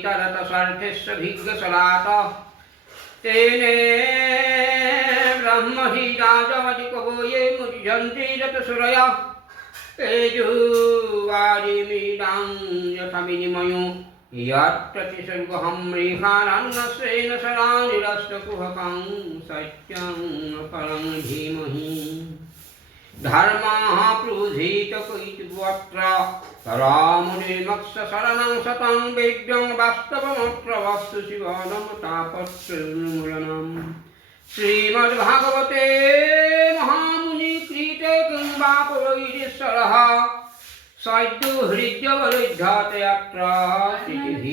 वितरत सर्वेश्व भिग्गसलात तेने ब्रह्महि राजवति कवो ये मुज्जन्ति रतसुरया तेजुवारिमीडां यथा विनिमयो यत्प्रतिसर्गहं मृहारान्नस्वेन सरानिरस्तकुहकं सत्यं परं धीमहि धर्मः प्रुधित कैतवत्र रामुनिर्मत्सशरणं शतं वेद्यं वास्तवमत्र वस्तु शिवानमतापत्रिर्मूलनम् श्रीमद्भागवते महामुनिकृते किं वा पुरैरीश्वरः सद्युहृद्यवरुध्यते अत्र स्थितिः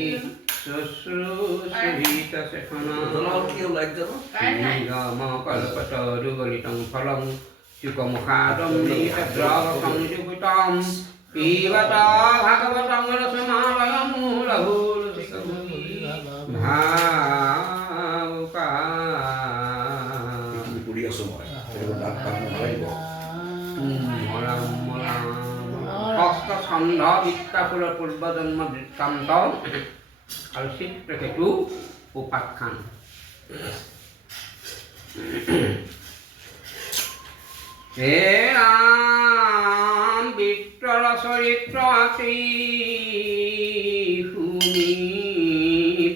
शुश्रूषितशफनकल्पतरुगलितं फलं सुखमुखादं नीतद्रावकं सुकृतं पीबता भागवतं रसमालयं भावुका ষষ্ঠ ছন্দ বিত্তাকুলৰ পূৰ্বজন্ম বৃত্তান্ত আৰু চিত্ৰকেতু উপাখ্যান। হে ৰাম বিত্তৰ চৰিত্ৰ আতি শুনি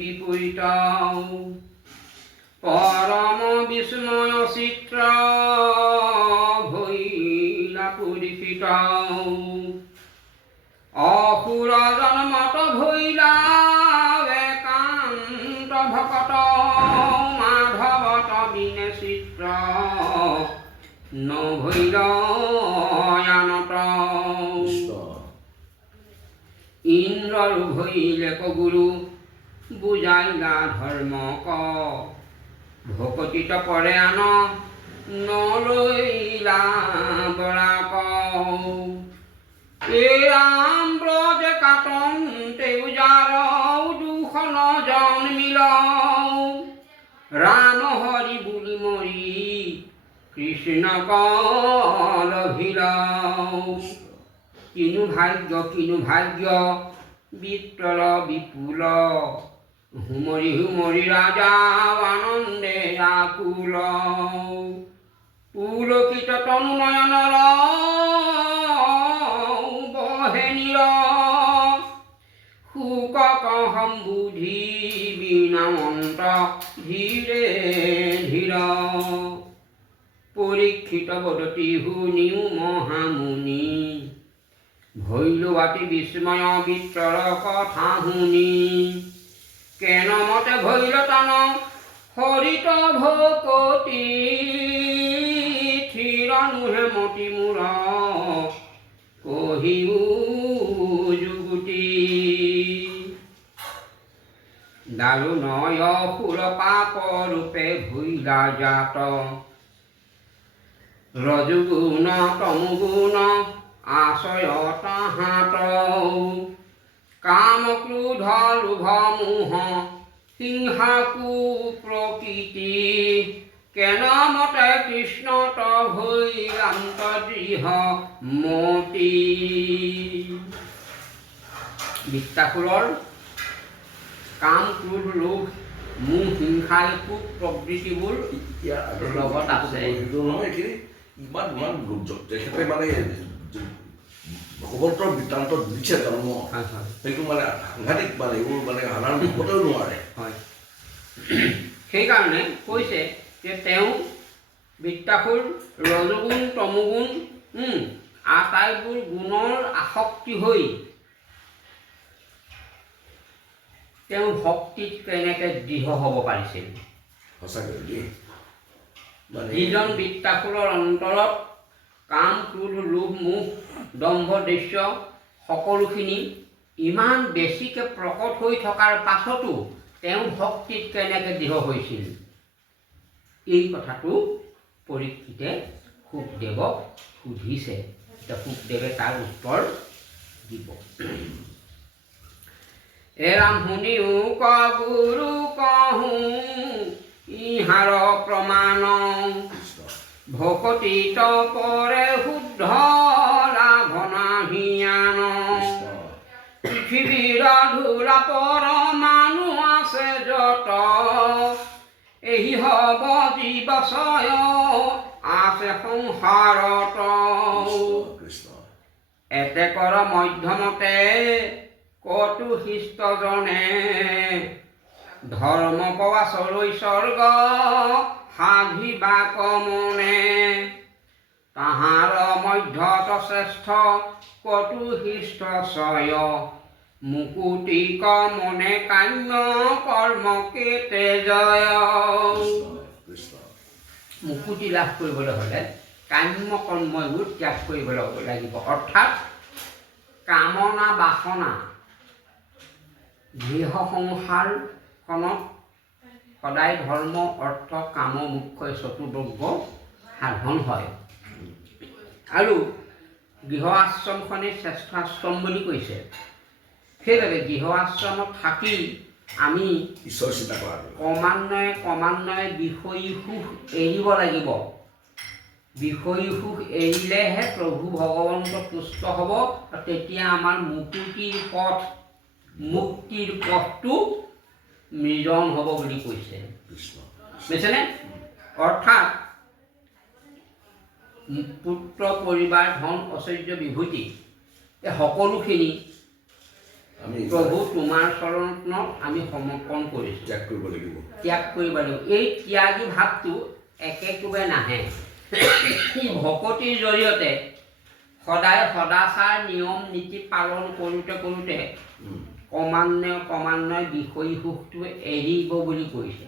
বিপৰীত পৰম বিস্ময় চিত্ৰ ভৈলা পৰীক্ষিত অসুৰ জন্মত ভৈলা একান্ত ভকত মাধৱত বিনে চিত্ৰ নভৈল আনত ইন্দ্ৰৰ ভৈলে কগুৰু বুজাইলা ধৰ্ম ক ভকতিত পৰে আন নলৈলা বৰা ক রাম ব্রজ কাটন্তে উজারও দুখন জন্মিল রাম হরি বুলি মরি কৃষ্ণ কল ভিল কিনু ভাগ্য বিত্তল বিপুল হুমরি হুমরি ৰাজা আনন্দে আকুল পুলকিত তনু নয়নৰ সুকক সম্বুধি বিনামন্ত ধীৰে ধীৰ পৰীক্ষিত বদতি শুনিও মহামুনি ভৈলো বাতি বিস্ময় বিত্তৰ কথা শুনি কেন মতে ভৈল তান হৰিত ভকতি থিৰ নুহে মতি মূৰ কহিও যুগুতি দাৰু নয় সুৰ পাপ ৰূপে ভৈলা জাত ৰজগুণ তমগুণ আশ্ৰয় তাহাঁত কাম ক্ৰোধ লোভ মোহ হিংসাকু প্ৰকৃতি কেন মতে কৃষ্ণত ভৈলান্ত দৃঢ় মতি বিত্তাকুলৰ কাম ক্ৰোধ লোভ মোহ হিংসা কু প্ৰবৃত্তিবোৰ লগত আছে। তেখেতে মানে ভগৱন্তৰ বৃত্তান্ত দিছে জন্ম সেইটো মানে সাংঘাতিক মানে এইবোৰ মানে সাধাৰণ ভকতেও নোৱাৰে। হয়, সেইকাৰণে কৈছে যে তেওঁ বিত্তাকুল ৰজগুণ তমগুণ আটাইবোৰ গুণৰ আসক্তি হৈ তেওঁ ভক্তিত কেনেকৈ দৃঢ় হ'ব পাৰিছিল। সঁচাকৈ যিজন বিত্তাকুলৰ অন্তৰত কাম ক্ৰোধ লোভ মোহ দম্ভ দৃশ্য সকলোখিনি ইমান বেছিকৈ প্ৰকট হৈ থকাৰ পাছতো তেওঁ ভক্তিত কেনেকৈ দৃঢ় হৈছিল, এই কথাটো পৰীক্ষিতে শুকদেৱক সুধিছে। এতিয়া শুকদেৱে তাৰ উত্তৰ দিব। এৰাম শুনিও ক গুৰু কহোঁ ইহাৰ প্ৰমাণ ভকতিত পৰে শুদ্ধ লাভ নাহিয়ান পৃথিৱীৰ ধূলা পৰমাণু আছে যত এই হব জীৱচয় আছে সংসাৰত কৃষ্ণ এতেকৰ মধ্যমতে কতো শিষ্টজনে ধৰ্ম পৱাচলৈ স্বৰ্গ সাধিবা কমনে তাহাৰ মধ্যত শ্ৰেষ্ঠ কতো শিষ্ট ছয় মুকুতি কমনে কাম্য কৰ্ম কেতে জয় কৃষ্ণ মুকুতি লাভ কৰিবলৈ হ'লে কাম্য কৰ্মবোৰ ত্যাগ কৰিবলৈ লাগিব অৰ্থাৎ কামনা বাসনা গৃহ সংসাৰখনত সদায় ধৰ্ম অৰ্থ কাম মুখ্য চতুৰ্বৰ্গ সাধন হয় আৰু গৃহ আশ্ৰমখনেই শ্ৰেষ্ঠ আশ্ৰম বুলি কৈছে সেইবাবে গৃহ আশ্ৰমত থাকি আমি ঈশ্বৰ চিন্তা কৰা ক্ৰমান্বয়ে বিষয়ী সুখ এৰিব লাগিব বিষয়ী সুখ এৰিলেহে প্ৰভু ভগৱন্ত তুষ্ট হ'ব আৰু তেতিয়া আমাৰ মুক্তিৰ পথটো মিলন হ'ব বুলি কৈছে বুজিছেনে অৰ্থাৎ পুত্ৰ পৰিবাৰ ধন ঐশ্বৰ্য বিভূতি এই সকলোখিনি প্ৰভু তোমাৰ চৰণত আমি সমৰ্পণ কৰিছোঁ ত্যাগ কৰিব লাগিব এই ত্যাগী ভাৱটো একেকোবে নাহে ভকতিৰ জৰিয়তে সদায় সদাচাৰ নিয়ম নীতি পালন কৰোঁতে ক্ৰমান্বয়ে বিষয়ী সুখটো এৰিব বুলি কৈছে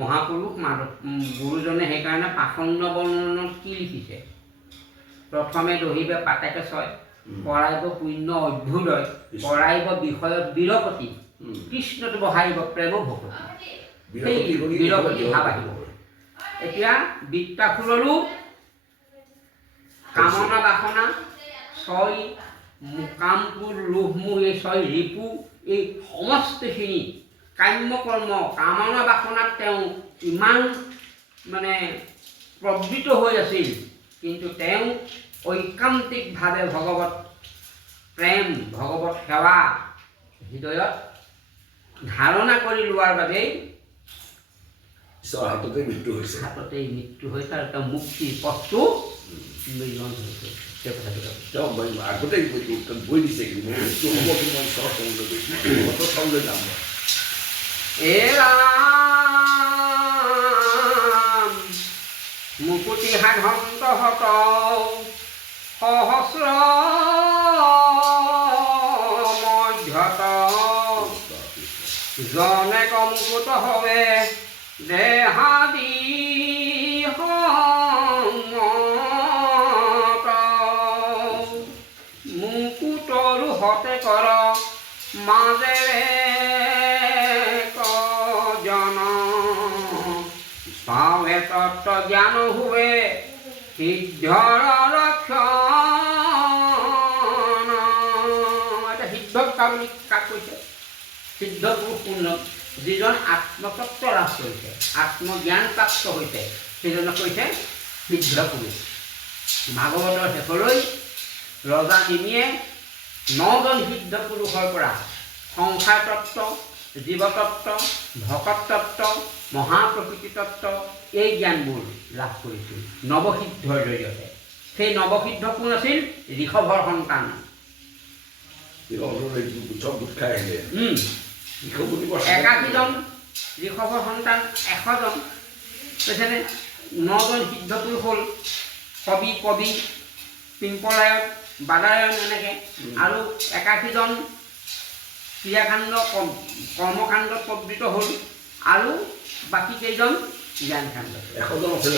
মহাপুৰুষ গুৰুজনে সেইকাৰণে পাষণ্ড বৰ্ণনত কি লিখিছে প্ৰথমে দহিবে পাতেকে ছয় কৰাইব পুণ্য অভ্যুদয় কৰাইব বিষয়ত বিৰপতি কৃষ্ণটো বহাইব প্ৰেম ভকতি সেই বিৰপতি ভাৱ আহিব এতিয়া বৃত্তাসুৰৰো কামনা বাসনা ছয় কামপুৰ লোভমোহ এই ছয় ৰিপু এই সমস্তখিনি কাম্য কৰ্ম কামনা বাসনাত তেওঁ ইমান মানে প্ৰবৃত হৈ আছিল কিন্তু তেওঁ ঐকান্তিকভাৱে ভগৱত প্ৰেম ভগৱত সেৱা হৃদয়ত ধাৰণা কৰি লোৱাৰ বাবেই হাততেই মৃত্যু হৈছে আৰু তেওঁ মুক্তিৰ পথটো মিলন হৈছে সেই কথাটো তেওঁ আগতেই বৈ দিছে কিন্তু মৃত্যু হ'ব কিন্তু মই ঈশ্বৰ চাবলৈ যাম মুকুতি সাধন্ত হত সহস্ৰ মধ্যত জনে কমকুত হবে দেহাদি মুকুটৰু হতে কৰ মাজেৰে পাৱে তত্ত্ব জ্ঞান হুৱে সিদ্ধৰ লক্ষণ এটা সিদ্ধক বুলি কাক কৈছে সিদ্ধ পুৰুষ পূৰ্ণ যিজন আত্মতত্ত্ব লাভ কৰিছে আত্মজ্ঞান প্ৰাপ্ত হৈছে সেইজনক কৈছে সিদ্ধ পুৰুষ ভাগৱতৰ শেষলৈ ৰজা নিমিয়ে 9জন সিদ্ধ পুৰুষৰ পৰা সংসাৰ তত্ত্ব জীৱতত্ত্ব ভকত তত্ত্ব মহাপ্ৰকৃতি তত্ত্ব এই জ্ঞানবোৰ লাভ কৰিছিল নৱসিদ্ধৰ জৰিয়তে সেই নৱসিদ্ধ কোন আছিল ঋষভৰ সন্তান একাশীজন ঋষভৰ সন্তান 100জন কৈছেনে 9জন সিদ্ধ পুৰুষ হ'ল কবি পিম্পলায়ন বাদায়ন এনেকৈ আৰু 81জন ক্ৰিয়াকাণ্ড কৰ্মকাণ্ডত প্ৰবৃত্ত হ'ল আৰু বাকী কেইজন জ্ঞানকাণ্ড 100জন আছে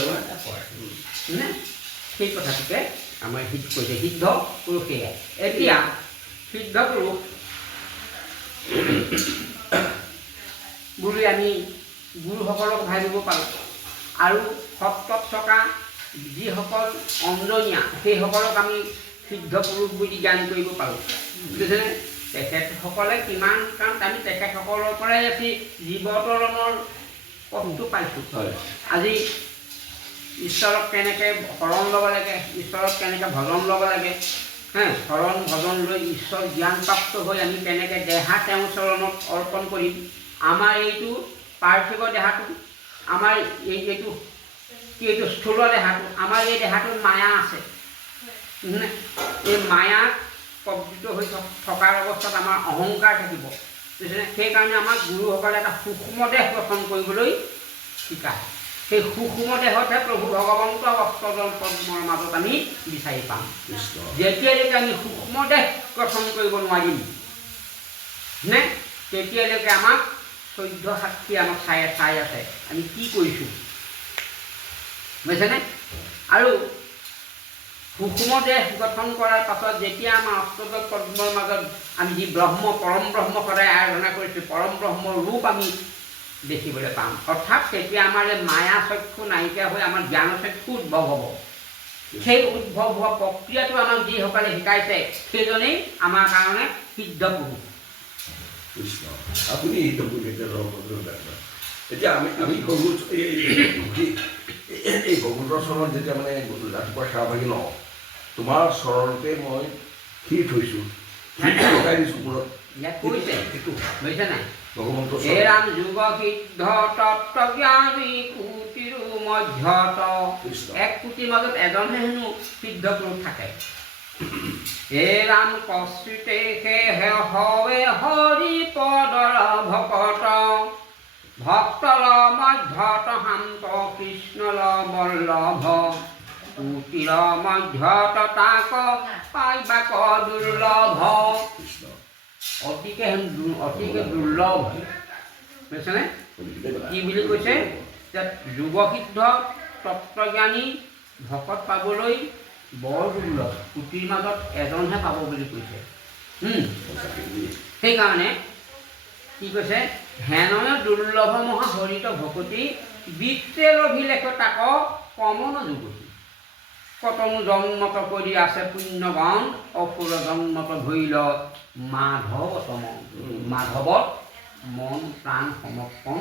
সেই কথাটোকে আমাৰ কৈছে সিদ্ধ পুৰুষ সেয়াই এতিয়া সিদ্ধ পুৰুষ বুলি আমি গুৰুসকলক ভাবিব পাৰোঁ আৰু সত্ৰত থকা যিসকল অন্ধনীয়া সেইসকলক আমি সিদ্ধ পুৰুষ বুলি জ্ঞান কৰিব পাৰোঁ বুজিছেনে তেখেতসকলে কিমান কাৰণ আমি তেখেতসকলৰ পৰাই আজি জীৱতৰণৰ পথটো পাইছোঁ আজি ঈশ্বৰক কেনেকৈ শৰণ ল'ব লাগে ঈশ্বৰক কেনেকৈ ভজন ল'ব লাগে চৰণ ভজন লৈ ঈশ্বৰ জ্ঞান প্ৰাপ্ত হৈ আমি কেনেকৈ দেহা তেওঁৰ চৰণত অৰ্পণ কৰিম। আমাৰ এইটো পাৰ্থিৱ দেহাটো, আমাৰ এইটো স্থূল দেহাটো, আমাৰ এই দেহাটোত মায়া আছে। এই মায়াত কব্জিত হৈ থকাৰ অৱস্থাত আমাৰ অহংকাৰ থাকিব। বুজিছেনে? সেইকাৰণে আমাক গুৰুসকলে এটা সূক্ষ্ম দেহ গঠন কৰিবলৈ শিকায়। সেই সূক্ষ্ম দেহতহে প্ৰভু ভগৱন্ত অষ্টদল পদ্মৰ মাজত আমি বিচাৰি পাম। যেতিয়ালৈকে আমি সূক্ষ্ম দেহ গঠন কৰিব নোৱাৰিম নে, তেতিয়ালৈকে আমাক 14 সাক্ষী আমাক চাই আছে আমি কি কৰিছোঁ, বুজিছেনে? আৰু সূক্ষ্ম দেহ গঠন কৰাৰ পাছত যেতিয়া আমাৰ অষ্টদল পদ্মৰ মাজত আমি যি ব্ৰহ্ম, পৰম ব্ৰহ্ম সদায় আৰাধনা কৰিছোঁ, পৰম ব্ৰহ্মৰ ৰূপ আমি দেখিবলৈ পাম। অৰ্থাৎ তেতিয়া আমাৰ এই মায়া চক্ষু নাইকিয়া হৈ আমাৰ জ্ঞান চক্ষু উদ্ভৱ হ'ব। সেই উদ্ভৱ হোৱা প্ৰক্ৰিয়াটো আমাক যিসকলে শিকাইছে সেইজনেই আমাৰ কাৰণে সিদ্ধ প্ৰভু। আপুনি এতিয়া আমি কৰো এই ভগৱন্তৰ চৰণত যেতিয়া মানে ৰাতিপুৱা সেৱা ভাগি লওঁ, তোমাৰ চৰণতে মই ক্ষীৰ থৈছোঁ, লগাই দিছোঁ মূৰত। ইয়াত কৈছে বুজিছে নাই? ভগৱন্তৰ হে ৰাম যোগ সিদ্ধ তত্ত্ব জ্ঞানী কোটিৰো মধ্যত। 1 কোটিৰ মাজত এজনহে হেনো সিদ্ধ পুৰুষ থাকে। হে ৰাম কশ্চিতে হে হৱে হৰি পদৰ ভকত, ভক্তৰ মধ্যত শান্ত কৃষ্ণৰ বল্লভ, কোটিৰ মধ্যত তাক পাইবাক দুৰ্লভ। অতিকে দুৰ্লভ। বুজিছেনে? কি বুলি কৈছে? যে যোগসিদ্ধ তত্ত্বজ্ঞানী ভকত পাবলৈ বৰ দুৰ্লভ, কোটিৰ মাজত এজনহে পাব বুলি কৈছে। সেইকাৰণে কি কৈছে? হেনয় দুৰ্লভ মহা হৰিত ভকতি, বৃত্তে লভিলেখ তাক কমন যুগতি। কতনো জন্মত কৰি আছে পুণ্যবান, অসুৰ জন্মত ধৰিল মাধৱতম। মাধৱত মন প্ৰাণ সমৰ্পণ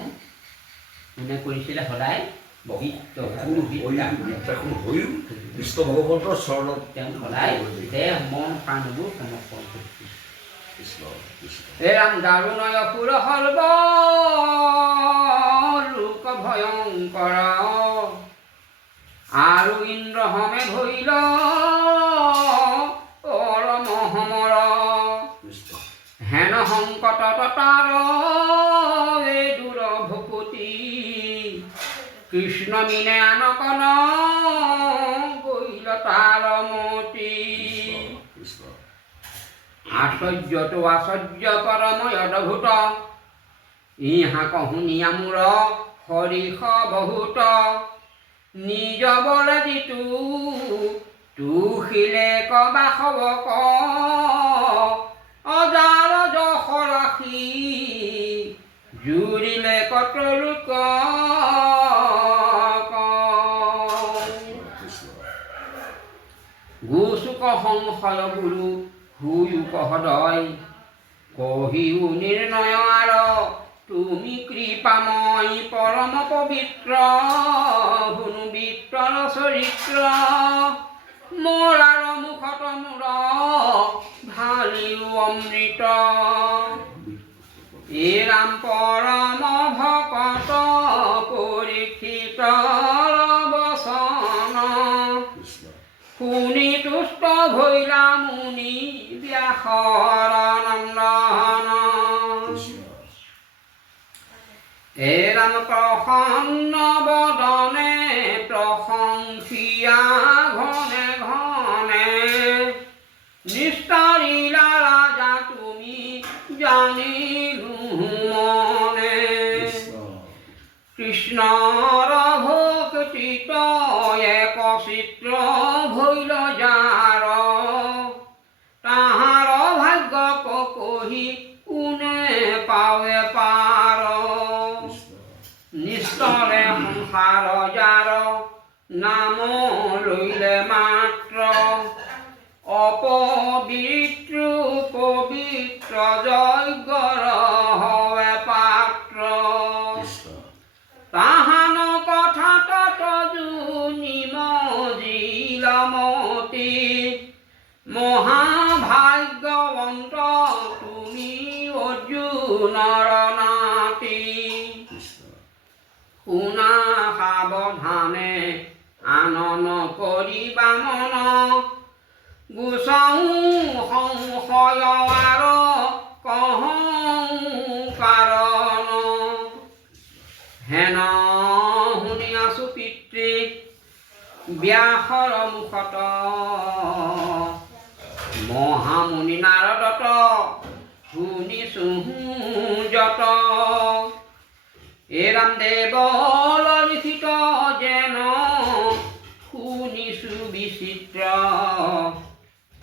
কোনে কৰিছিলে? সদায় কৃষ্ণ ভগৱন্তৰ চৰণত তেওঁ সদায় দেহ মন প্ৰাণবোৰ সমৰ্পণ কৰিছিল। হে ৰাম দাৰুণয় অসুৰ সৰ্ব লোক ভয়ংকৰ, আৰু ইন্দ্ৰ হমে ধৰিল পৰম সমৰ। হেন সংকট তাৰ এই দূৰ ভকুতি, কৃষ্ণ মিনে আনকন গৈল তাৰ মতি। আশ্চৰ্যটো আশ্চৰ্য পৰময় অদ্ভুত, ইহা কহুনিয়া মূৰ হৰিষ বহুত। নিজ বলে দিতু তুহিলে কবা খবক, অজাৰ যশ ৰাখি জুৰিলে কত লোক। গোচুক সংশয় গুৰু হুয়ুক হৃদয়, কহিও নিৰ্ণয় আৰ তুমি কৃপাময়। পৰম পবিত্ৰ শুনো বিত্তৰ চৰিত্ৰ, মৰাৰ মুখত মূৰ ঢালিও অমৃত। এ ৰাম পৰম ভকত পৰীক্ষিত বচন, শুনি তুষ্ট ভৈলা মুনি ব্যাসৰ নন্দন। হে ৰাম প্ৰসন্ন বদনে প্ৰশংসিয়া ঘনে ঘনে, নিস্তাৰিলা ৰাজা তুমি জানিলো মনে। কৃষ্ণৰ ভক্তিত এক চিত্ৰ ভৈল যাৰ, তাহাৰ ভাগ্য কহি কোনে পাৱে পাৰ। নিস্তৰে সংসাৰ যাৰ নাম লইলে মাত্ৰ, অপবিত্ৰ পবিত্ৰ যজ্ঞৰ হৱে পাত্ৰ। তাহান কথা তত জুনি মজিল মতি, মহা নৰনাতি শুনা সাৱধানে আনন কৰিবা মন গুচওঁ সংশয় আৰ কহওঁ কাৰণ হেন শুনি আছো পিতৃ ব্যাসৰ মুখত মহামুনি নাৰদত শুনিছো যত এই ৰামদেৱৰ লিখিত যেন শুনিছো বিচিত্ৰ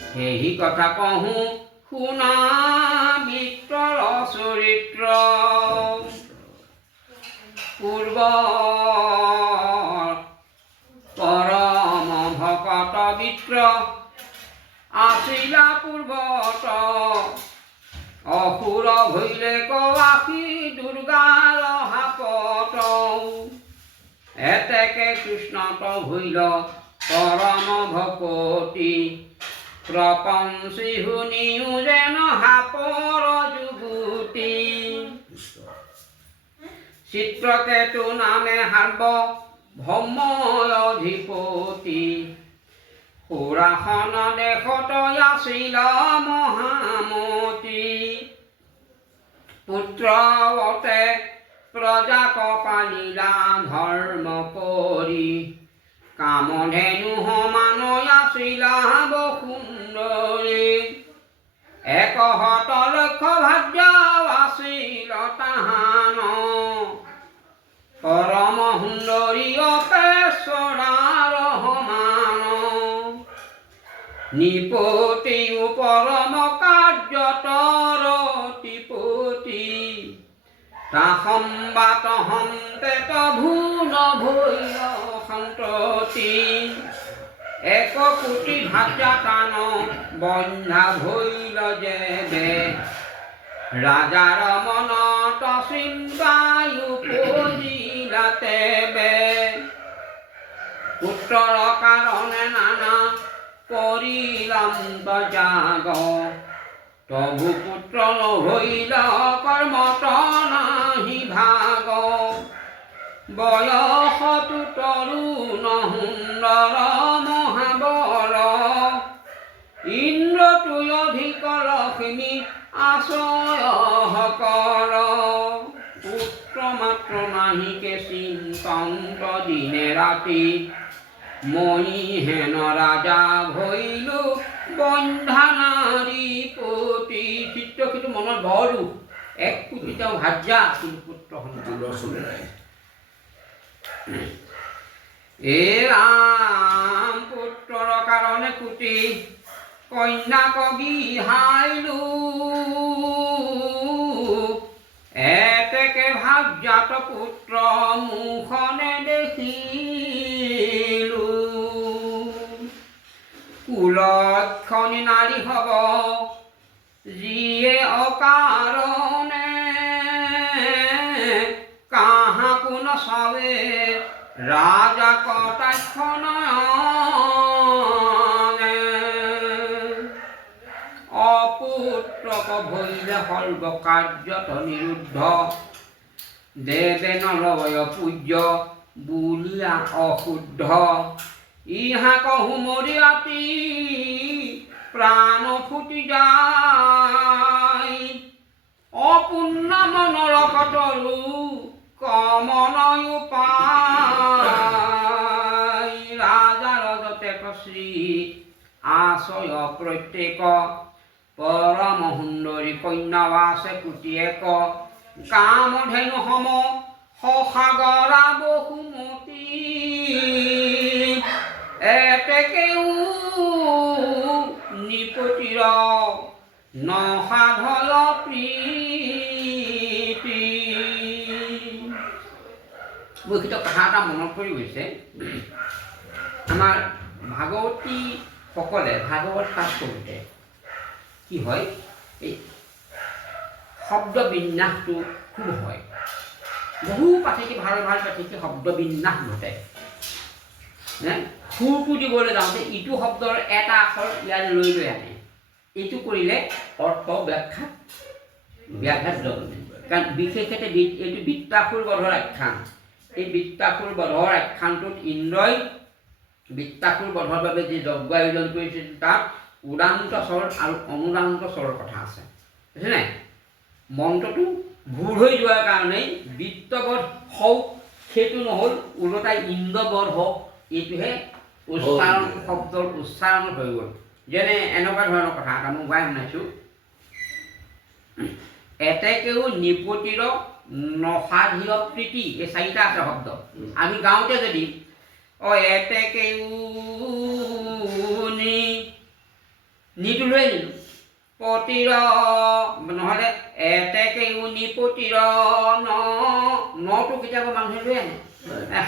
সেই কথা কহোঁ শুনা মিত্ৰৰ চৰিত্ৰ পূৰ্ব পৰম ভকত বিত্ৰ আছিলা পূৰ্বত অসুৰ ভৈলে কৱাসী দুৰ্গাৰ হাপত এতেকে কৃষ্ণত ভৈল পৰম ভকতি প্ৰপঞ্চি শুনিও যেন হাপৰ যুগুতি চিত্ৰকেতু নামে সাৰ্ব ভৌময় অধিপতি সুৰাসন দেশত আছিল মহামতি পুত্ৰৱতে প্ৰজাক পালিলা ধৰ্ম কৰি কামধেনু সমান আছিলা বসুন্দৰী একশত লক্ষ ভাগ্য আছিল তাহান পৰম সুন্দৰী অপেশ্বৰাৰ সমান নিপতি পৰম কাৰ্যতৰ তিপতি তা সম্বাত সংকেত ভুন ভৈল সন্ততি এক কোটি ভাগ্যা টান বন্ধা ভৈল যেবে ৰাজাৰ মনত চিন্তাই উপজিলা তেবে পুত্ৰৰ কাৰণে নানা কৰিলাম বজাগ তবু পুত্ৰ নহৈল কৰ্মত নাহি ভাগ বয়সতো তৰুণ সুন্দৰ মহাবৰ ইন্দ্ৰটো অধিক লক্ষ্মী আশ্ৰয় কৰ পুত্ৰ মাত্ৰ নাহিকে চিন্তন্ত দিনে ৰাতি মই হেন ৰাজা ভৈলো বন্ধা নাৰী পতি চিত্ৰকেতু মনত বৰ দুখ এক কোটি তেওঁ ভাজ্যা কিন্তু পুত্ৰ সন্তান নাই এই ৰাম পুত্ৰৰ কাৰণে কোটি কন্যাক বিহাইলো এতেকে ভাগ্যাত পুত্ৰ মুখনে দেখিলো কুলক্ষণী নাৰী হব যিয়ে অকাৰণে কাহাকো নচাৱে ৰাজা কটাক্ষণে অপুত্ৰক ভৈলে সৰ্ব কাৰ্যত নিৰুদ্ধ দেৱে নলয় পূজ্য বুলিয়া অশুদ্ধ ইহাক হুমৰি ৰাতি প্ৰাণ ফুটি যায় অপূৰ্ণ মনৰ কটৰু কমনয় পায় ৰাজা ৰজতে শ্ৰী আশ্ৰয় প্ৰত্যেক পৰম সুন্দৰী কন্যাও আছে কোটি এক কামধেনু সম সসাগৰা বসুমতী এতেকেও নিপতিৰ নসাধল প্ৰীতি বৈশিত কথা এটা মনত পৰি গৈছে আমাৰ ভাগৱতীসকলে ভাগৱত পাঠ কৰোঁতে কি হয় এই শব্দ বিন্যাসটো খুব হয় বহু পাঠিকে ভাল ভাল পাঠিকে শব্দ বিন্যাস ঘটে সুৰটো দিবলৈ যাওঁতে ইটো শব্দৰ এটা আখৰ ইয়াত লৈ আনে এইটো কৰিলে অৰ্থ ব্যাখ্যাত জন্মে কাৰণ বিশেষতে এইটো বৃত্তাসুৰ বধৰ আখ্যান। এই বৃত্তাসুৰ বধৰ আখ্যানটোত ইন্দ্ৰই বৃত্তাসুৰ বধৰ বাবে যি যজ্ঞ আয়োজন কৰিছিল তাত উদান্ত স্বৰ আৰু অনুদান্ত স্বৰৰ কথা আছে, বুজিছে নাই? মন্ত্ৰটো ভুল হৈ যোৱাৰ কাৰণেই বৃত্তবধ হওক সেইটো নহ'ল, ওলোটাই ইন্দ্ৰবধ হওক এইটোহে উচ্চাৰণ শব্দৰ উচ্চাৰণত হৈ গ'ল। যেনে এনেকুৱা ধৰণৰ কথা এটা মই গাই শুনাইছোঁ, এতেকেও নিপতিৰ নসাধিৰ প্ৰীতি, এই চাৰিটা আছে শব্দ। আমি গাওঁতে যদি এতেকেও নিটো লৈ আনিলোঁ, পতিৰ নহ'লে এতেকেও নিপতিৰ নটো কেতিয়াবা মানুহে লৈ আনে,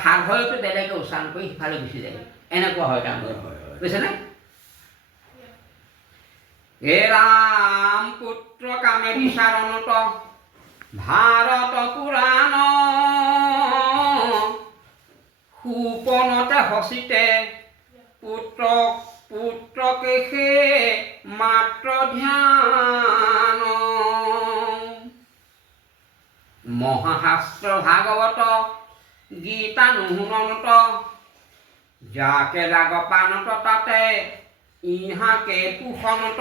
সাধয়তো বেলেগে উচ্চাৰণ কৰি সিফালে গুচি যায়, এনেকুৱা হয় তাৰমানে, বুজিছেনে? হে ৰাম পুত্ৰ কামে বিচাৰণত ভাৰত পুৰাণ সুপনতে হচিতে পুত্ৰকে সে মাত্ৰ ধ্যান। মহাশাস্ত্ৰ ভাগৱত গীতা নুশুনন্ত যাকে ৰাগপানত তাতে ইহাকে পোষণত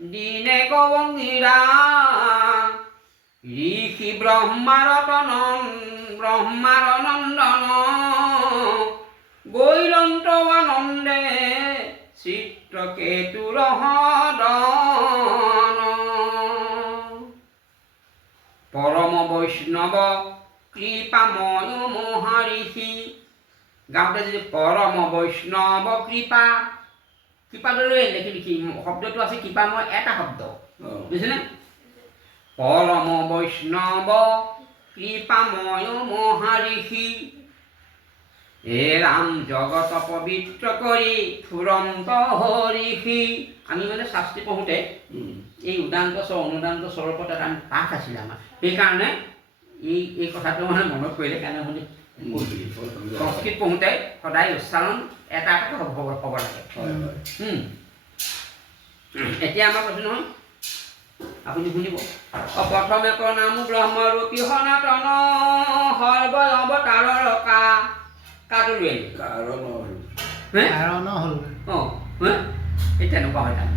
দিনে গৌংগীৰা ঋষি ব্ৰহ্মাৰ নন্দন গৈৰন্ত আনন্দে চিত্ৰকেতুৰ হদন। পৰম বৈষ্ণৱ কৃপাময় মহাৰিষি, গাওঁতে যদি পৰম বৈষ্ণৱ কৃপাটো লৈ লিখি শব্দটো আছে কৃপাময় এটা শব্দ, বুজিছেনে? পৰম বৈষ্ণৱ কৃপাময় মহাৰিষি হে ৰাম জগত পবিত্ৰ কৰি ফুৰন্ত হৰিষি। আমি মানে শাস্ত্ৰী পঢ়োঁতে এই উদান্ত স্বৰ অনুদান্ত স্বৰৰ ওপৰত এটা পাঠ আছিলে আমাৰ, সেইকাৰণে এই কথাটো মানে মনত পৰিলে কাৰণে শুনি সংস্কৃত পঢ়োঁতে সদায় উচ্চাৰণ এটা এটাকৈ হ'ব লাগে। এতিয়া আমাৰ কৈছোঁ নহয়, আপুনি শুনিব। প্ৰথমে প্ৰণাম ব্ৰহ্মৰূপী সনাতন সৰ্ব অৱতাৰৰ কাটো লৈ আনিব, কাৰণ হ'ল এই তেনেকুৱা হয় তাৰ